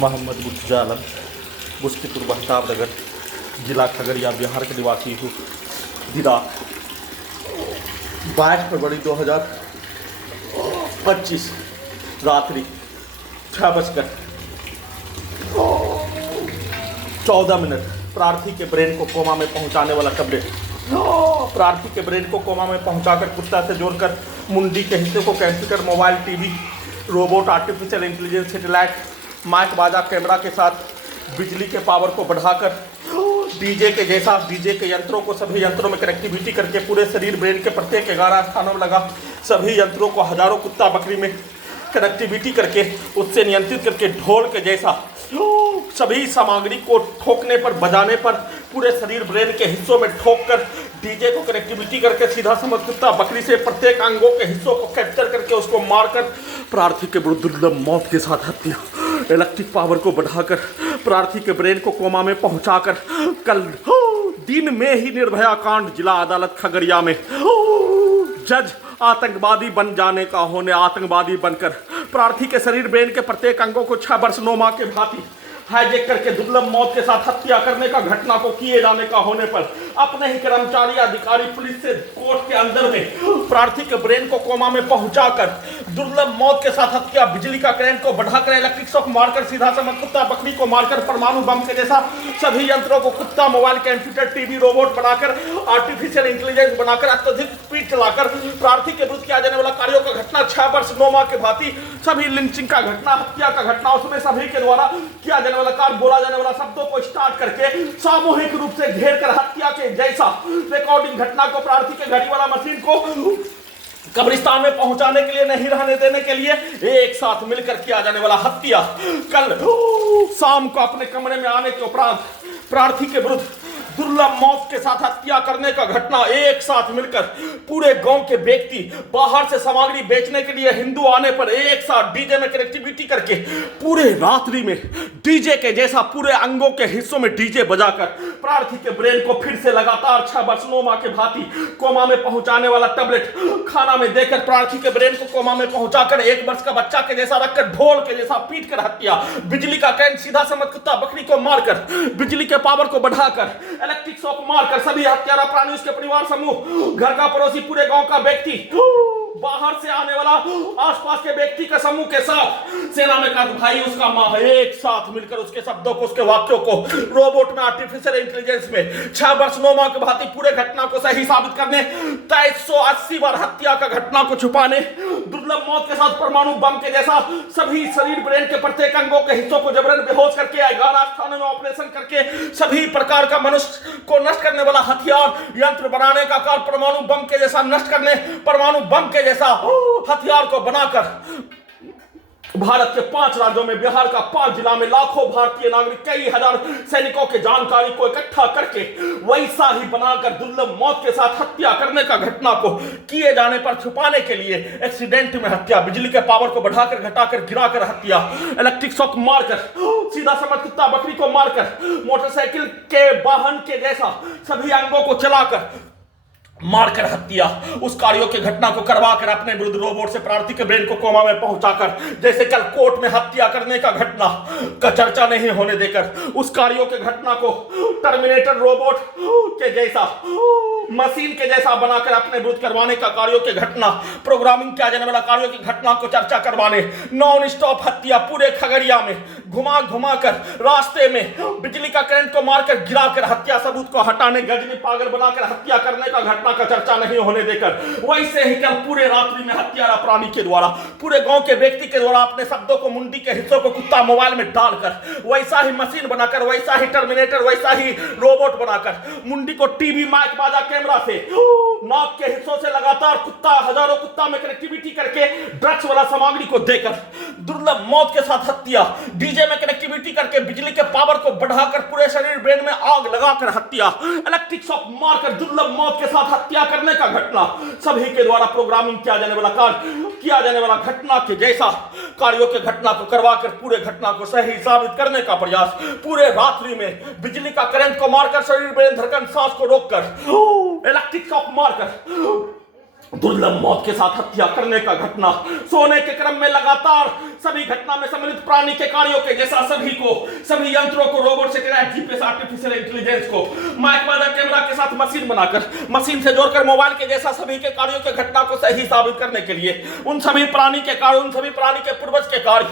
मोहम्मद मुर्तजा आलम, मुस्तिपुर बहताबनगर, जिला खगड़िया, बिहार के निवासी हूँ। दिनांक 22 फरवरी 2025 रात्रि 6:14 प्रार्थी के ब्रेन को कोमा में पहुंचाने वाला टैबलेट, प्रार्थी के ब्रेन को कोमा में पहुंचाकर कुत्ता से जोड़कर मुंडी के हिस्से को computer, mobile, TV, robot, artificial intelligence, satellite, mic, बाजा, कैमरा के साथ बिजली के पावर को बढ़ाकर डीजे के जैसा, डीजे के यंत्रों को सभी यंत्रों में कनेक्टिविटी करके पूरे शरीर, ब्रेन के प्रत्येक 11 स्थानों में लगा सभी यंत्रों को हजारों कुत्ता बकरी में कनेक्टिविटी करके उससे नियंत्रित करके ढोल के जैसा सभी सामग्री को ठोकने पर, बजाने पर पूरे शरीर, ब्रेन के हिस्सों में ठोक कर डीजे को कनेक्टिविटी करके सीधा समझ कुत्ता बकरी से प्रत्येक अंगों के हिस्सों को कैप्चर करके उसको मारकर प्रार्थी के दुर्लभ मौत के साथ हत्या, इलेक्ट्रिक पावर को बढ़ाकर प्रार्थी के ब्रेन को कोमा में पहुंचाकर कल दिन में ही निर्भया कांड जिला अदालत खगड़िया में जज आतंकवादी बन जाने का होने आतंकवादी बनकर प्रार्थी के शरीर, ब्रेन के प्रत्येक अंगों को 6 वर्ष 9 माह के भांति हाईजेक करके दुर्लभ मौत के साथ हत्या करने का घटना को किए जाने का होने पर अपने ही कर्मचारी, अधिकारी, पुलिस से कोर्ट के अंदर में प्रार्थी के ब्रेन को कोमा में पहुंचाकर दुर्लभ मौत के साथ हत्या, बिजली का करंट को बढ़ाकर इलेक्ट्रिक शॉक मारकर सीधा समझ कुत्ता बकरी को मारकर परमाणु बम के जैसा सभी यंत्रों को कुत्ता, मोबाइल, कंप्यूटर, टीवी, रोबोट बनाकर आर्टिफिशियल इंटेलिजेंस बनाकर अत्यधिक स्पीड चलाकर प्रार्थी के विरुद्ध किया जाने वाला कार्यों का घटना 6 वर्ष 9 माह के भांति सभी लिंचिंग का घटना, हत्या का घटना, उसमें सभी के द्वारा किया जाने वाला कार्य, बोला जाने वाला शब्दों को स्टार्ट करके सामूहिक रूप से घेर कर हत्या के जैसा रिकॉर्डिंग घटना को प्रार्थी के घड़ी वाला मशीन को कब्रिस्तान में पहुंचाने के लिए, नहीं रहने देने के लिए एक साथ मिलकर किया जाने वाला हत्या कल शाम को अपने कमरे में आने के उपरांत प्रार्थी के विरुद्ध दुर्लभ मौत के साथ हत्या करने का घटना, एक साथ मिलकर पूरे गांव के व्यक्ति बाहर से सामग्री बेचने के लिए हिंदू आने पर एक साथ डीजे में कनेक्टिविटी करके पूरे रात्रि में डीजे के जैसा पूरे अंगों के हिस्सों में डीजे बजाकर प्रार्थी के ब्रेन को फिर से लगातार 6 वर्ष 9 माह के भांति कोमा में पहुंचाने वाला टैबलेट खाना में देकर प्रार्थी के ब्रेन को कोमा में पहुंचाकर 1 वर्ष का बच्चा के जैसा रखकर ढोल के जैसा पीट कर हत्या, बिजली का करंट सीधा समझ कुत्ता बकरी को मारकर बिजली के पावर को बढ़ाकर इलेक्ट्रिक शॉक मारकर सभी हत्यारा प्राणी, उसके परिवार समूह, घर का पड़ोसी, पूरे गांव का व्यक्ति, बाहर से आने वाला आसपास के व्यक्ति के समूह के साथ सेना में का भाई उसका मां एक साथ मिलकर उसके शब्दों को, उसके वाक्यों को रोबोट में, आर्टिफिशियल इंटेलिजेंस में 6 वर्ष 9 माह के भांति पूरे घटना को सही साबित करने, 2380 बार हत्या का घटना को छुपाने, दुर्लभ मौत के साथ परमाणु बम के जैसा सभी शरीर, ब्रेन के प्रत्येक अंगों के हिस्सों को जबरन बेहोश करके 11 स्थानों में ऑपरेशन करके सभी प्रकार का मनुष्य को नष्ट करने वाला हथियार यंत्र बनाने का कार्य, परमाणु बम के जैसा नष्ट करने, परमाणु बम के जैसा हथियार को बनाकर भारत के 5 राज्यों में, बिहार का 5 जिला में लाखों भारतीय नागरिक, कई हजार सैनिकों के जानकारी को इकट्ठा करके वैसा ही बनाकर दुर्लभ मौत के साथ हत्या करने का घटना को किए जाने पर छुपाने के लिए एक्सीडेंट में हत्या, बिजली के पावर को बढ़ाकर घटाकर गिराकर हत्या, इलेक्ट्रिक शॉक मारकर सीधा समझ कुत्ता बकरी को मारकर मोटरसाइकिल के वाहन के जैसा सभी अंगों को चलाकर मारकर हत्या, उस कार्यों के घटना को करवाकर अपने विरुद्ध रोबोट से प्रार्थी के ब्रेन को कोमा में पहुंचाकर जैसे कल कोर्ट में हत्या करने का घटना का चर्चा नहीं होने देकर उस कार्यों के घटना को टर्मिनेटर रोबोट के जैसा, मशीन के जैसा बनाकर अपने विरुद्ध करवाने का कार्यों के घटना, प्रोग्रामिंग किया जाने वाला कार्यों की घटना को चर्चा करवाने, नॉन स्टॉप हत्या पूरे खगड़िया में घुमा घुमा कर रास्ते में बिजली का करंट को मारकर गिराकर हत्या, सबूत को हटाने, गजनी पागल बनाकर हत्या करने का घटना का चर्चा नहीं होने देकर वैसे ही कल पूरे रात्रि में हत्यारा प्राणी के द्वारा पूरे गांव के व्यक्ति के द्वारा अपने शब्दों को, मुंडी के हिस्सों को कुत्ता मोबाइल में डालकर वैसा ही मशीन बनाकर, वैसा ही टर्मिनेटर, वैसा ही रोबोट बनाकर मुंडी को टीवी, माइक, बाजा, कैमरा से नाक के हिस्सों से लगातार कुत्ता, हजारों कुत्ता में कनेक्टिविटी करके ड्रग्स वाला सामग्री को देकर दुर्लभ मौत के साथ हत्या, डीजे में कनेक्टिविटी करके बिजली के पावर को बढ़ाकर पूरे शरीर, ब्रेन में आग लगाकर हत्या, इलेक्ट्रिक शॉक मारकर दुर्लभ मौत के साथ हत्या करने का घटना, सभी के द्वारा प्रोग्रामिंग किया जाने वाला कार्य, किया जाने वाला घटना के जैसा कार्यों के घटना को करवाकर पूरे घटना को सही साबित करने का प्रयास, पूरे रात्रि में बिजली का करंट को मारकर शरीर, ब्रेन, धड़कन, सांस को रोककर इलेक्ट्रिक शॉक मारकर दुर्लभ मौत के साथ हत्या करने का घटना। सोने के क्रम में लगातार सभी घटना में सम्मिलित प्राणी के कार्यों के जैसा सभी यंत्रों को, robot, satellite, GPS, artificial intelligence को माइक बाजा कैमरा के साथ मशीन बनाकर, मशीन से जोड़कर मोबाइल के जैसा सभी के कार्यों के घटना को सही साबित करने के लिए उन सभी प्राणी के कार्य, उन सभी प्राणी के पूर्वज के कार्य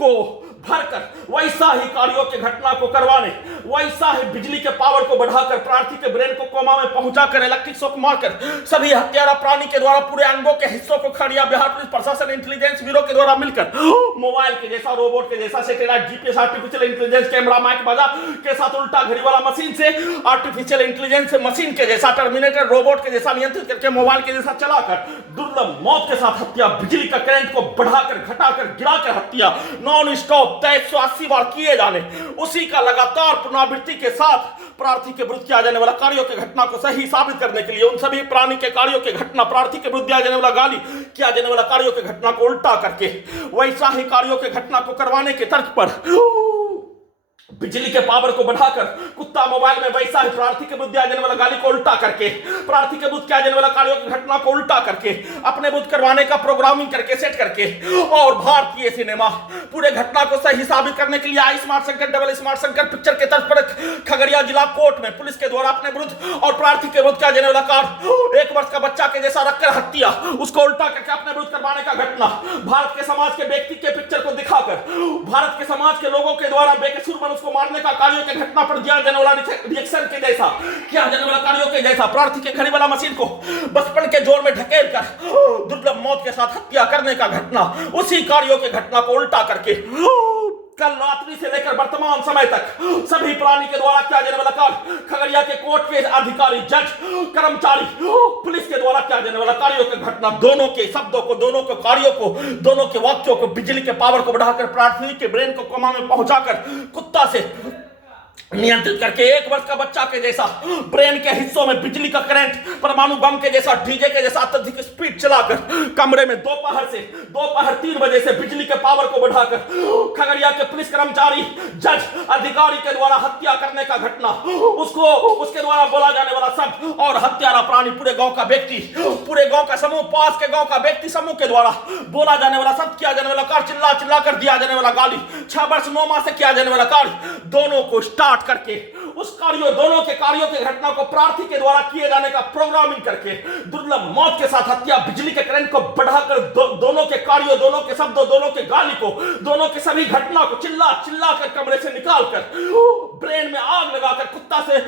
को भरकर वैसा ही कार्यों के घटना को करवाने, वैसा ही बिजली के पावर को बढ़ाकर प्रार्थी के ब्रेन को कोमा में पहुंचाकर इलेक्ट्रिक शॉक मारकर सभी हत्यारा प्राणी के द्वारा पूरे अंगों के हिस्सों को खड़िया बिहार पुलिस प्रशासन इंटेलिजेंस ब्यूरो के द्वारा मिलकर मोबाइल के जैसा, रोबोट के जैसा, satellite, GPS, artificial intelligence, camera, mic बाजा के साथ उल्टा घड़ी वाला मशीन से आर्टिफिशियल इंटेलिजेंस मशीन के जैसा, टर्मिनेटर रोबोट के जैसा नियंत्रित करके मोबाइल के जैसा चलाकर दुर्लभ मौत के साथ हत्या, बिजली का करंट को बढ़ाकर घटाकर गिराकर हत्या, नॉन स्टॉप 180 बार किए जाने, उसी का लगातार पुनरावृत्ति के साथ प्रार्थी के विरुद्ध किया जाने वाला कार्यों के घटना को सही साबित करने के लिए उन सभी प्राणी के कार्यों के घटना, प्रार्थी के विरुद्ध दिया जाने वाला गाली, किया जाने वाला कार्यों के घटना को उल्टा करके वैसा ही कार्यों के घटना को करवाने के तर्क पर बिजली के पावर को बढ़ाकर कुत्ता मोबाइल में वैसा ही प्रार्थी के विरुद्ध दिया जाने वाला गाली को उल्टा करके, प्रार्थी के विरुद्ध किया जाने वाला कार्यों की घटना को उल्टा करके, अपने विरुद्ध करवाने का प्रोग्रामिंग करके, सेट करके, और भारतीय सिनेमा पूरे घटना को सही साबित करने के लिए I smart Shankar, double smart Shankar picture के तर्ज पर खगड़िया जिला कोर्ट में पुलिस के द्वारा अपने विरुद्ध और प्रार्थी के विरुद्ध किया जाने वाला कार्य, 1 वर्ष का बच्चा के जैसा रखकर हत्या, उसको उल्टा करके अपने विरुद्ध करवाने का घटना, भारत के समाज के व्यक्ति के पिक्चर को दिखाकर भारत के समाज के लोगों के द्वारा बेकसूर उसको मारने का कार्यों के घटना पर दिया जाने वाला रिएक्शन के जैसा, किया जाने वाला कार्यों के जैसा, प्रार्थी के घड़ी वाला मशीन को बचपन के जोर में ढकेल कर दुर्लभ मौत के साथ हत्या करने का घटना, उसी कार्यों के घटना को उल्टा करके कल रात्रि से लेकर वर्तमान समय तक सभी प्राणी के द्वारा किया जाने वाला कार्य, खगड़िया के कोर्ट के अधिकारी, जज, कर्मचारी, पुलिस के द्वारा किया जाने वाला कार्यों की घटना, दोनों के शब्दों को, दोनों के कार्यों को, दोनों के वाक्यों को, बिजली के पावर को बढ़ाकर प्रार्थी के ब्रेन को कोमा में पहुंचाकर कुत्ता से नियंत्रित करके 1 वर्ष का बच्चा के जैसा ब्रेन के हिस्सों में बिजली का करंट, परमाणु बम के जैसा, डीजे के जैसा अत्यधिक स्पीड चलाकर कमरे में दोपहर 3 बजे से बिजली के पावर को बढ़ाकर खगड़िया के पुलिस कर्मचारी, जज, अधिकारी के द्वारा हत्या करने का घटना, उसके द्वारा बोला जाने वाला सब और हत्यारा प्राणी, पूरे गांव का व्यक्ति, पूरे गांव का समूह, पास के गांव का व्यक्ति समूह के द्वारा बोला जाने वाला सब, किया जाने वाला कार्य, चिल्ला कर दिया जाने वाला गाली, 6 वर्ष 9 माह से किया जाने वाला कार्य, दोनों को स्टार्ट करके उस कार्यों, दोनों के कार्यों के घटना को प्रार्थी के द्वारा किए जाने का प्रोग्रामिंग करके दुर्लभ मौत के साथ हत्या, बिजली के करंट को बढ़ाकर दोनों के कार्यों, दोनों के शब्दों, दोनों के गाली को, दोनों के सभी घटना को चिल्ला कर कमरे से निकालकर ब्रेन में आग लगाकर कुत्ता से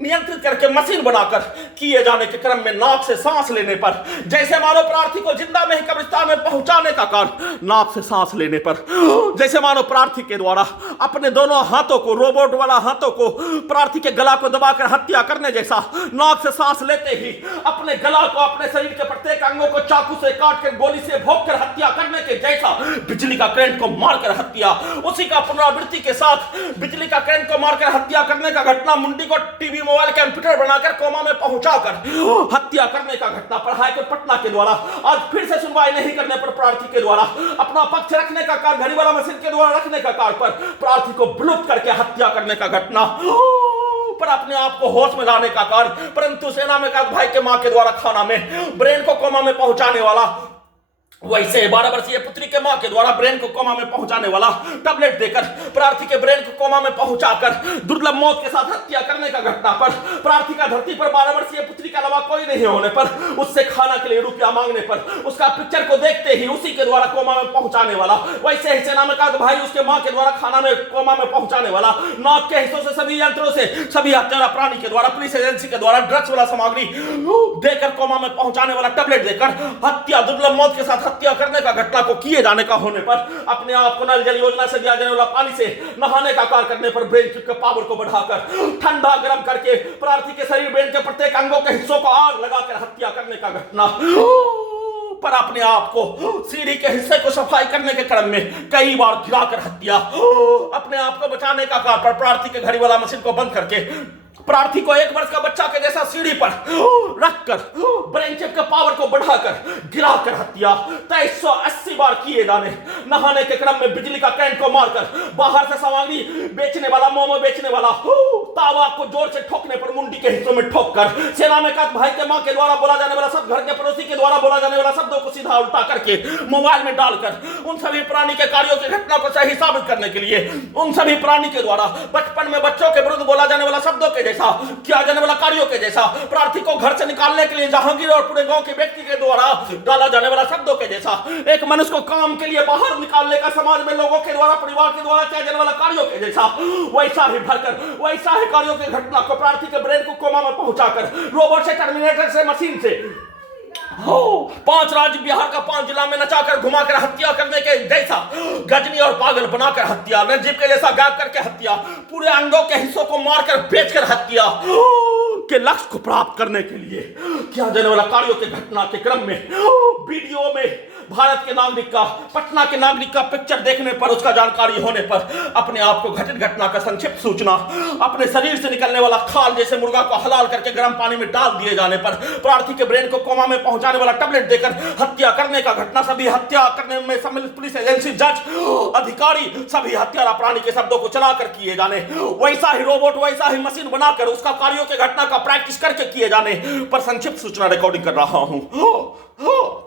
नियंत्रित करके मशीन बनाकर किए जाने के क्रम में नाक से सांस लेने पर, जैसे मानो प्रार्थी को जिंदा में ही कब्रिस्तान में पहुंचाने का कार्य, नाक से सांस लेने पर, जैसे मानो प्रार्थी के द्वारा अपने दोनों हाथों को, रोबोट वाला हाथों को प्रार्थी के गला को दबाकर हत्या करने जैसा, नाक से सांस लेते ही अपने गला को, अपने शरीर के प्रत्येक अंगों को चाकू से काट कर, गोली से भोंक कर हत्या करने के जैसा, बिजली का करंट को मारकर हत्या, उसी का पुनरावृत्ति के साथ बिजली का करंट को मारकर हत्या करने का घटना, मुंडी को टीवी मोबाइल कंप्यूटर बनाकर कोमा में पहुंचाकर हत्या करने का घटना पर हाईकोर्ट पटना के द्वारा आज फिर से सुनवाई नहीं करने पर प्रार्थी के द्वारा अपना पक्ष रखने का कार्य, घड़ी वाला मशीन के द्वारा रखने का कार्य पर प्रार्थी को विलुप्त करके हत्या करने का घटना पर अपने आप को होश में लाने का कार्य, परंतु सेना में का भाई के मां के द्वारा खाना में ब्रेन को कोमा में पहुंचाने वाला, वैसे 12 वर्षीय पुत्री के मां के द्वारा ब्रेन को कोमा में पहुंचाने वाला टैबलेट देकर प्रार्थी के ब्रेन को कोमा में पहुंचाकर दुर्लभ मौत के साथ हत्या करने का घटना पर प्रार्थी का धरती पर 12 वर्षीय पुत्री के अलावा कोई नहीं होने पर उससे खाना के लिए रुपया मांगने पर उसका पिक्चर को देखते ही उसी के द्वारा कोमा में पहुंचाने वाला, वैसे ही सेना में का भाई उसके मां के द्वारा खाना में कोमा में पहुंचाने वाला, नाक के हिस्सों से, सभी यंत्रों से, सभी हत्यारा प्राणी के द्वारा पुलिस एजेंसी के द्वारा ड्रग्स वाला सामग्री देकर कोमा में पहुंचाने वाला टैबलेट देकर हत्या, दुर्लभ मौत के साथ हत्या करने का घटना को किए जाने का होने पर अपने आप को नल जल योजना से दिया जाने वाला पानी से नहाने का कार्य करने पर ब्रेन के पावर को बढ़ाकर ठंडा गर्म करके प्रार्थी के शरीर, ब्रेन के प्रत्येक अंगों के हिस्सों को आग लगाकर हत्या करने का घटना पर अपने आप को सीढ़ी के हिस्से को सफाई करने के क्रम में कई बार गिराकर हत्या, अपने आप को बचाने का कार्य पर प्रार्थी के घड़ी वाला मशीन को बंद करके प्रार्थी को 1 वर्ष का बच्चा के जैसा सीढ़ी पर रखकर ब्रेन चिप के पावर को बढ़ाकर गिराकर हत्या 2380 बार किए जाने। नहाने के क्रम में बिजली का करंट को मारकर बाहर से सामग्री बेचने वाला, मोमो बेचने वाला तावा को जोर से ठोकने पर मुंडी के हिस्सों में ठोककर, सेना में कद भाई के मां के द्वारा बोला जाने वाला शब्द घर के पड़ोसी के द्वारा बोला जाने वाला शब्दों को सीधा उल्टा करके मोबाइल में डालकर उन सभी प्राणी के कार्यों की घटना को सही साबित करने के लिए उन सभी प्राणी के द्वारा बचपन में बच्चों के विरुद्ध बोला जाने वाला शब्दों के जैसा, किया जाने वाला कार्यों के जैसा, प्रार्थी को घर से निकालने के लिए जहांगीर और पूरे गांव के व्यक्ति के द्वारा डाला जाने वाला शब्दों के जैसा, एक मनुष्य को काम के लिए बाहर निकालने का समाज में लोगों के द्वारा, परिवार के द्वारा किया जाने वाला कार्यों के जैसा, वैसा ही भरकर वैसा ही कार्यों की घटना को प्रार्थी के ब्रेन को कोमा में पहुंचाकर रोबोट से, टर्मिनेटर से, मशीन से 5 राज्य बिहार का 5 जिला में नचाकर घुमाकर हत्या करने के जैसा, गजनी और पागल बनाकर हत्या, नजीब के जैसा गायब करके हत्या, पूरे अंगों के हिस्सों को मारकर बेचकर हत्या के लक्ष्य को प्राप्त करने के लिए किया जाने वाला कार्यों के घटना के क्रम में वीडियो में भारत के नागरिक का, पटना के नागरिक का पिक्चर देखने पर, उसका जानकारी होने पर अपने आप को घटित घटना का संक्षिप्त सूचना, अपने शरीर से निकलने वाला खाल जैसे मुर्गा को हलाल करके गर्म पानी में डाल दिए जाने पर प्रार्थी के ब्रेन को कोमा में पहुंचाने वाला टैबलेट देकर हत्या करने का घटना, सभी हत्या करने में सम्मिलित पुलिस एजेंसी, जज, अधिकारी, सभी हत्यारा प्राणी के शब्दों को चलाकर किए जाने, वैसा ही रोबोट, वैसा ही मशीन बनाकर उसका कार्यों के घटना का प्रैक्टिस करके किए जाने पर संक्षिप्त सूचना रिकॉर्डिंग कर रहा हूं।